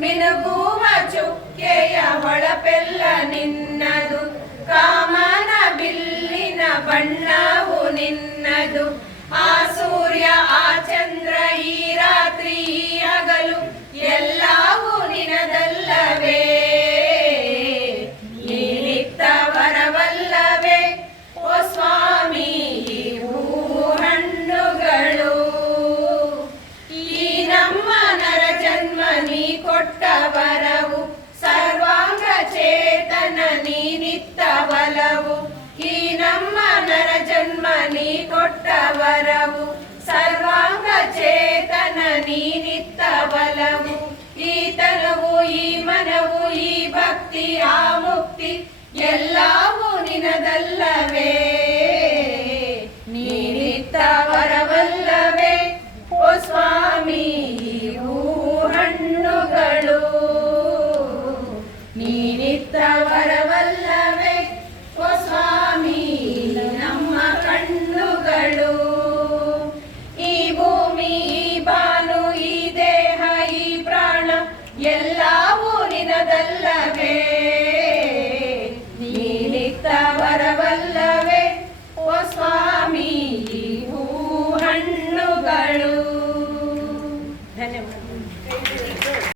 ಮಿನುಗುವ ಚುಕ್ಕೆಯ ಹೊಳಪೆಲ್ಲ ನಿನ್ನದು, ಕಾಮನ ಬಿಲ್ಲಿನ ಬಣ್ಣವು ನಿನ್ನದು. ಆ ಸೂರ್ಯ ಆ ಚಂದ್ರ ಈ ರಾತ್ರಿ ಈ ಹಗಲು ಎಲ್ಲವೂ ನಿನದಲ್ಲವೇ? ನೀನಿತ್ತ ವರವಲ್ಲವೇ ಓ ಸ್ವಾಮಿ ಹೂ ಹಣ್ಣುಗಳು? ಈ ನಮ್ಮ ನರ ಜನ್ಮ ನೀ ಕೊಟ್ಟ ವರವು, ಸರ್ವಾಂಗ ಚೇತನ ನೀನಿತ್ತ ಬಲವು. ಈ ನಮ್ಮ ನರ ಜನ್ಮ ನೀ ಕೊಟ್ಟ ವರವು, ಸರ್ವಾಂಗ ಚೇತನ ನೀನಿತ್ತ ಬಲವು. ಈ ತನವು ಈ ಮನವು ಈ ಭಕ್ತಿ ಆ ಮುಕ್ತಿ ಎಲ್ಲವೂ ನಿನದಲ್ಲವೇ? ನೀನಿತ್ತ ವರವಲ್ಲವೇ ಓ ಸ್ವಾಮಿ ಹೂ ಹಣ್ಣುಗಳು? ನೀನಿತ್ತ ವರವಲ್ಲವೇ ಓ ಸ್ವಾಮಿ ನಮ್ಮ ಕಣ್ಣುಗಳು? ಈ ಭೂಮಿ ಈ ಬಾನು ಈ ದೇಹ ಈ ಪ್ರಾಣ ಎಲ್ಲವೂ ನಿನದಲ್ಲವೇ?